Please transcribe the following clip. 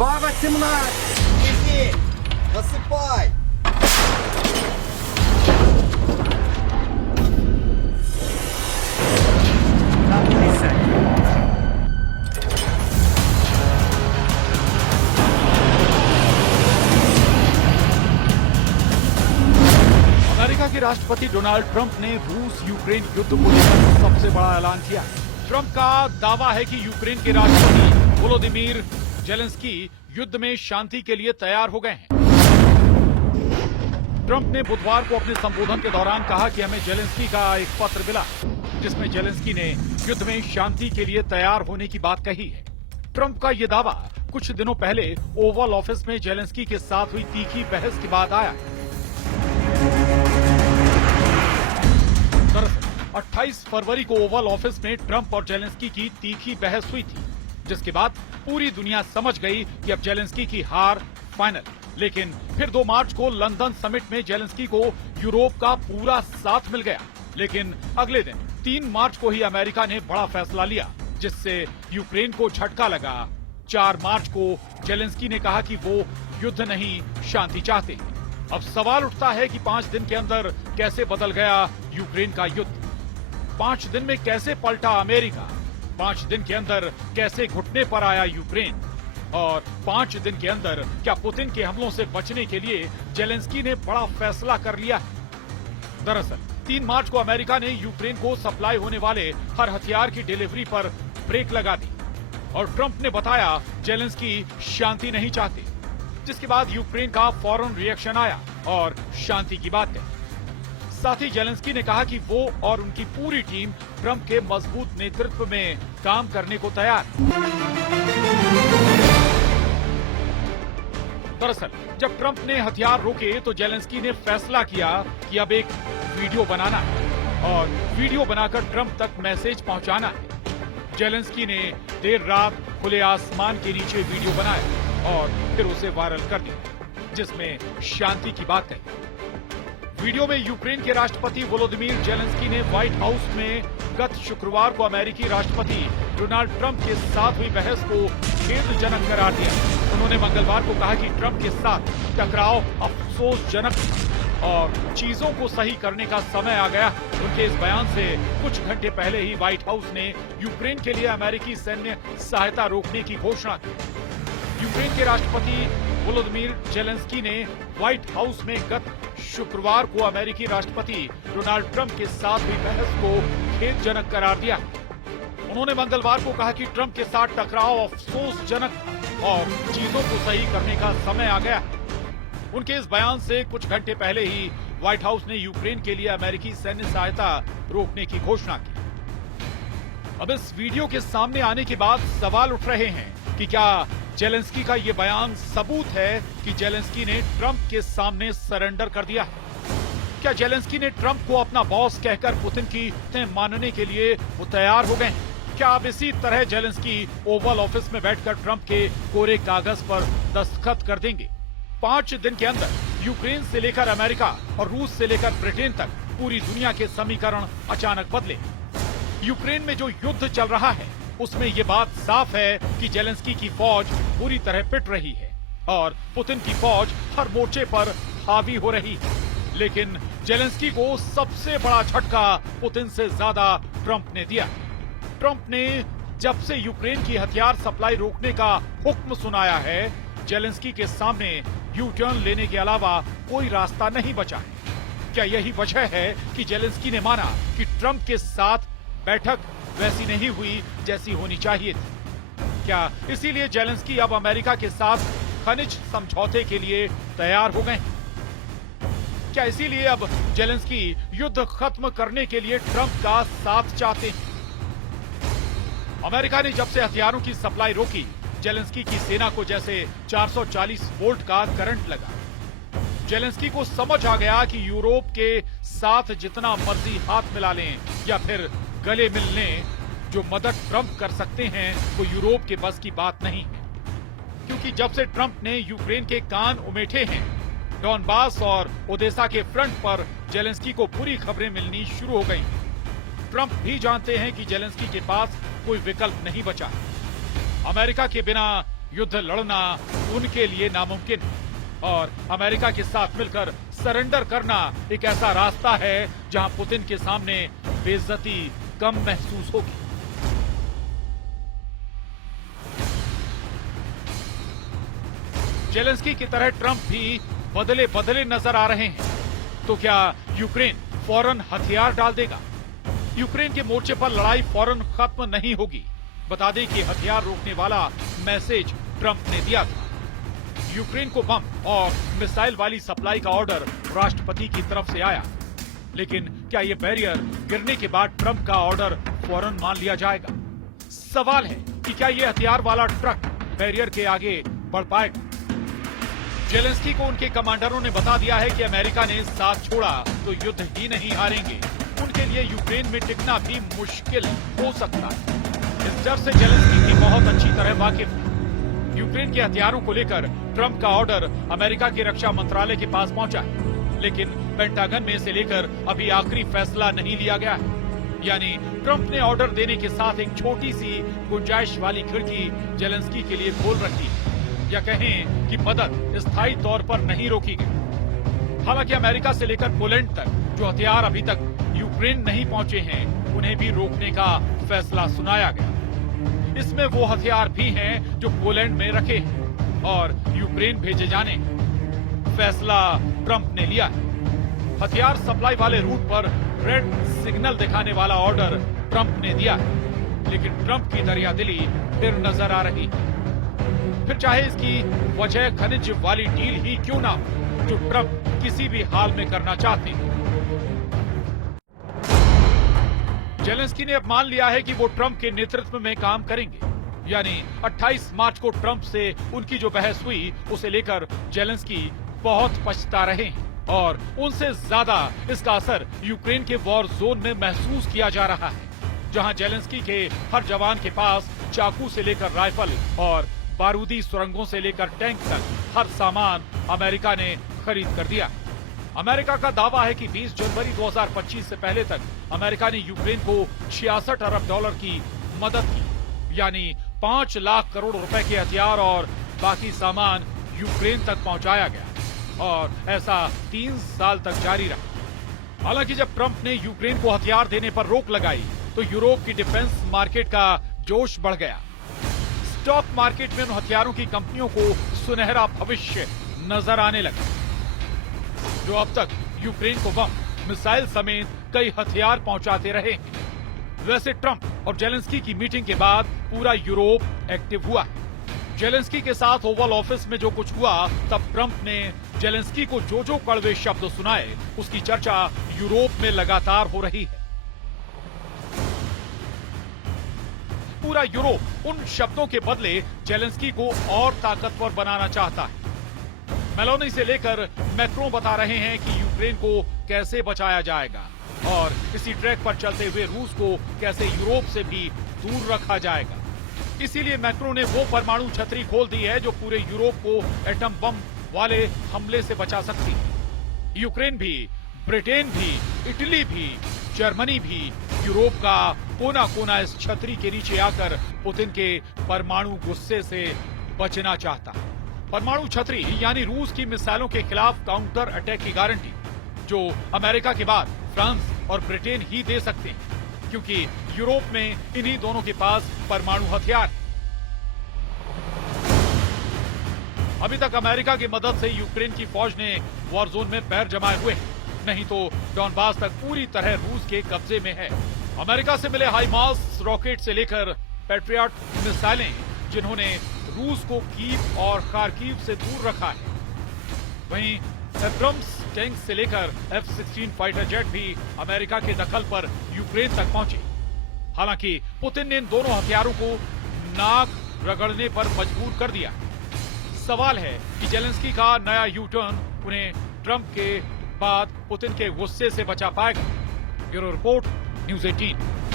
2.18. Иди, насыпай. America के राष्ट्रपति Donald Trump ने रूस यूक्रेन युद्ध को लेकर सबसे बड़ा ऐलान किया। ट्रंप का दावा है कि यूक्रेन के राष्ट्रपति वोलोदिमीर जेलेंस्की युद्ध में शांति के लिए तैयार हो गए हैं। ट्रंप ने बुधवार को अपने संबोधन के दौरान कहा कि हमें जेलेंस्की का एक पत्र मिला जिसमें जेलेंस्की ने युद्ध में शांति के लिए तैयार होने की बात कही है। ट्रंप का यह दावा कुछ दिनों पहले ओवल ऑफिस में जेलेंस्की के साथ हुई तीखी बहस के बाद आया है। दरअसल 28 फरवरी को ओवल ऑफिस में ट्रंप और जेलेंस्की की तीखी बहस हुई थी, जिसके बाद पूरी दुनिया समझ गई कि अब जेलेंस्की की हार फाइनल। लेकिन फिर 2 मार्च को लंदन समिट में जेलेंस्की को यूरोप का पूरा साथ मिल गया। लेकिन अगले दिन 3 मार्च को ही अमेरिका ने बड़ा फैसला लिया, जिससे यूक्रेन को झटका लगा। 4 मार्च को जेलेंस्की ने कहा कि वो युद्ध नहीं, शांति चाहते हैं। अब सवाल उठता है कि 5 दिन के अंदर कैसे बदल गया यूक्रेन का युद्ध, 5 दिन में कैसे पलटा अमेरिका, 5 दिन के अंदर कैसे घुटने पर आया यूक्रेन, और 5 दिन के अंदर क्या पुतिन के हमलों से बचने के लिए जेलेंस्की ने बड़ा फैसला कर लिया है। दरअसल 3 मार्च को अमेरिका ने यूक्रेन को सप्लाई होने वाले हर हथियार की डिलीवरी पर ब्रेक लगा दी और ट्रंप ने बताया जेलेंस्की शांति नहीं चाहते, जिसके बाद यूक्रेन का फौरन रिएक्शन आया और शांति की बात कही। साथ ही जेलेंस्की ने कहा कि वो और उनकी पूरी टीम ट्रंप के मजबूत नेतृत्व में काम करने को तैयार है। दरअसल जब ट्रंप ने हथियार रोके तो जेलेंस्की ने फैसला किया कि अब एक वीडियो बनाना है और वीडियो बनाकर ट्रंप तक मैसेज पहुंचाना है। जेलेंस्की ने देर रात खुले आसमान के नीचे वीडियो बनाया और फिर उसे वायरल कर दिया, जिसमें शांति की बात कही। वीडियो में यूक्रेन के राष्ट्रपति वोलोदिमीर जेलेंस्की ने व्हाइट हाउस में गत शुक्रवार को अमेरिकी राष्ट्रपति डोनाल्ड ट्रंप के साथ हुई बहस को खेदजनक करार दिया। उन्होंने मंगलवार को कहा कि ट्रंप के साथ टकराव अफसोसजनक और चीजों को सही करने का समय आ गया। उनके इस बयान से कुछ घंटे पहले ही व्हाइट हाउस ने यूक्रेन के लिए अमेरिकी सैन्य सहायता रोकने की घोषणा की। यूक्रेन के राष्ट्रपति वोलोदिमीर जेलेंस्की ने व्हाइट हाउस में गत शुक्रवार को अमेरिकी राष्ट्रपति डोनाल्ड ट्रंप के साथ हुई बहस को खेदजनक करार दिया। उन्होंने मंगलवार को कहा कि ट्रंप के साथ टकराव अफसोसजनक और चीजों को सही करने का समय आ गया। उनके इस बयान से कुछ घंटे पहले ही व्हाइट हाउस ने यूक्रेन के लिए अमेरिकी सैन्य सहायता रोकने की घोषणा की। अब इस वीडियो के सामने आने के बाद सवाल उठ रहे हैं कि क्या जेलेंस्की का ये बयान सबूत है कि जेलेंस्की ने ट्रंप के सामने सरेंडर कर दिया है? क्या जेलेंस्की ने ट्रंप को अपना बॉस कहकर पुतिन की बातें मानने के लिए वो तैयार हो गए? क्या अब इसी तरह जेलेंस्की ओवल ऑफिस में बैठकर ट्रंप के कोरे कागज पर दस्तखत कर देंगे? 5 दिन के अंदर यूक्रेन से लेकर अमेरिका और रूस से लेकर ब्रिटेन तक पूरी दुनिया के समीकरण अचानक बदले। यूक्रेन में जो युद्ध चल रहा है उसमें ये बात साफ है कि जेलेंस्की की फौज पूरी तरह पिट रही है और पुतिन की फौज हर मोर्चे पर हावी हो रही है। लेकिन जेलेंस्की को सबसे बड़ा झटका पुतिन से ज्यादा ट्रंप ने दिया। ट्रंप ने जब से यूक्रेन की हथियार सप्लाई रोकने का हुक्म सुनाया है, जेलेंस्की के सामने यू टर्न लेने के अलावा कोई रास्ता नहीं बचा है। क्या यही वजह है कि जेलेंस्की ने माना कि ट्रंप के साथ बैठक वैसी नहीं हुई जैसी होनी चाहिए थी? क्या इसीलिए जेलेंस्की अब अमेरिका के साथ खनिज समझौते के लिए तैयार हो गए? क्या इसीलिए अब जेलेंस्की युद्ध खत्म करने के लिए ट्रंप का साथ चाहते हैं? अमेरिका ने जब से हथियारों की सप्लाई रोकी, जेलेंस्की की सेना को जैसे 440 वोल्ट का करंट लगा। जेलेंस्की को समझ आ गया कि यूरोप के साथ जितना मर्जी हाथ मिला लें या फिर गले मिल लें, जो मदद ट्रंप कर सकते हैं वो यूरोप के बस की बात नहीं है। क्योंकि जब से ट्रंप ने यूक्रेन के कान उमेठे हैं, डॉनबास और ओदेसा के फ्रंट पर जेलेंस्की को बुरी खबरें मिलनी शुरू हो गई। ट्रंप भी जानते हैं कि जेलेंस्की के पास कोई विकल्प नहीं बचा। अमेरिका के बिना युद्ध लड़ना उनके लिए नामुमकिन है और अमेरिका के साथ मिलकर सरेंडर करना एक ऐसा रास्ता है जहां पुतिन के सामने बेइज्जती कम महसूस होगी। जेलेंस्की की तरह ट्रंप भी बदले बदले नजर आ रहे हैं। तो क्या यूक्रेन फौरन हथियार डाल देगा? यूक्रेन के मोर्चे पर लड़ाई फौरन खत्म नहीं होगी। बता दें कि हथियार रोकने वाला मैसेज ट्रंप ने दिया था। यूक्रेन को बम और मिसाइल वाली सप्लाई का ऑर्डर राष्ट्रपति की तरफ से आया, लेकिन क्या यह बैरियर गिरने के बाद ट्रंप का ऑर्डर फौरन मान लिया जाएगा? सवाल है कि क्या यह हथियार वाला ट्रक बैरियर के आगे बढ़ पाएगा? जेलेंस्की को उनके कमांडरों ने बता दिया है कि अमेरिका ने साथ छोड़ा तो युद्ध ही नहीं हारेंगे। उनके लिए यूक्रेन में टिकना भी मुश्किल हो सकता है। इस डर से जेलेंस्की भी बहुत अच्छी तरह वाकिफ है। यूक्रेन के हथियारों को लेकर ट्रंप का ऑर्डर अमेरिका के रक्षा मंत्रालय के पास पहुंचा है, लेकिन पेंटागन में इसे लेकर अभी आखिरी फैसला नहीं लिया गया है। यानी ट्रंप ने ऑर्डर देने के साथ एक छोटी सी गुंजाइश वाली खिड़की जेलेंस्की के लिए खोल रखी है, या कहें कि मदद स्थायी तौर पर नहीं रोकी गई। हालांकि अमेरिका से लेकर पोलैंड तक जो हथियार अभी तक यूक्रेन नहीं पहुंचे हैं, उन्हें भी रोकने का फैसला सुनाया गया। इसमें वो हथियार भी हैं जो पोलैंड में रखे हैं और यूक्रेन भेजे जाने हैं। फैसला ट्रंप ने लिया है। हथियार सप्लाई वाले रूट पर रेड सिग्नल दिखाने वाला ऑर्डर ट्रंप ने दिया है, लेकिन ट्रंप की दरियादिली फिर नजर आ रही है। फिर चाहे इसकी वजह खनिज वाली डील ही क्यों ना हो, जो ट्रंप किसी भी हाल में करना चाहते हैं। जेलेंस्की ने अब मान लिया है कि वो ट्रंप के नेतृत्व में काम करेंगे। यानी 28 मार्च को ट्रंप से उनकी जो बहस हुई, उसे लेकर जेलेंस्की बहुत पछता रहे हैं और उनसे ज्यादा इसका असर यूक्रेन के वॉर जोन में महसूस किया जा रहा है, जहां जेलेंस्की के हर जवान के पास चाकू से लेकर राइफल और बारूदी सुरंगों से लेकर टैंक तक हर सामान अमेरिका ने खरीद कर दिया। अमेरिका का दावा है कि 20 जनवरी 2025 से पहले तक अमेरिका ने यूक्रेन को 66 अरब डॉलर की मदद की, यानी 5 लाख करोड़ रुपए के हथियार और बाकी सामान यूक्रेन तक पहुंचाया गया और ऐसा 3 साल तक जारी रहा। हालांकि जब ट्रंप ने यूक्रेन को हथियार देने पर रोक लगाई तो यूरोप की डिफेंस मार्केट का जोश बढ़ गया। स्टॉक मार्केट में उन हथियारों की कंपनियों को सुनहरा भविष्य नजर आने लगा, जो अब तक यूक्रेन को बम, मिसाइल समेत कई हथियार पहुंचाते रहे हैं। वैसे ट्रंप और जेलेंस्की की मीटिंग के बाद पूरा यूरोप एक्टिव हुआ। जेलेंस्की के साथ ओवल ऑफिस में जो कुछ हुआ, तब ट्रंप ने जेलेंस्की को जो कड़वे शब्द सुनाए, उसकी चर्चा यूरोप में लगातार हो रही है। पूरा यूरोप उन शब्दों के बदले जेलेंस्की को और ताकतवर बनाना चाहता है। मेलोनी से लेकर मैक्रो बता रहे हैं कि यूक्रेन को कैसे बचाया जाएगा और इसी ट्रैक पर चलते हुए रूस को कैसे यूरोप से भी दूर रखा जाएगा। इसीलिए मैक्रो ने वो परमाणु छतरी खोल दी है जो पूरे यूरोप को एटम बम वाले हमले से बचा सकती है। यूक्रेन भी, ब्रिटेन भी, इटली भी, जर्मनी भी, यूरोप का कोना कोना इस छतरी के नीचे आकर पुतिन के परमाणु गुस्से से बचना चाहता है। परमाणु छतरी यानी रूस की मिसाइलों के खिलाफ काउंटर अटैक की गारंटी, जो अमेरिका के बाद फ्रांस और ब्रिटेन ही दे सकते हैं, क्योंकि यूरोप में इन्हीं दोनों के पास परमाणु हथियार है। अभी तक अमेरिका की मदद से यूक्रेन की फौज ने वॉर जोन में पैर जमाए हुए हैं, नहीं तो डॉनबास तक पूरी तरह रूस के कब्जे में है। अमेरिका से मिले हाइमार्स रॉकेट से लेकर पैट्रियट मिसाइलें, जिन्होंने रूस को कीव और खार्किव से दूर रखा है। वहीं एब्रम्स टैंक से लेकर F-16 फाइटर जेट भी अमेरिका के दखल पर यूक्रेन तक पहुंचे। हालांकि पुतिन ने इन दोनों हथियारों को नाक रगड़ने पर मजबूर कर दिया। सवाल है कि जेलेंस्की का नया यू टर्न उन्हें ट्रंप के बाद पुतिन के गुस्से से बचा पाएगा। Bureau report, news 18।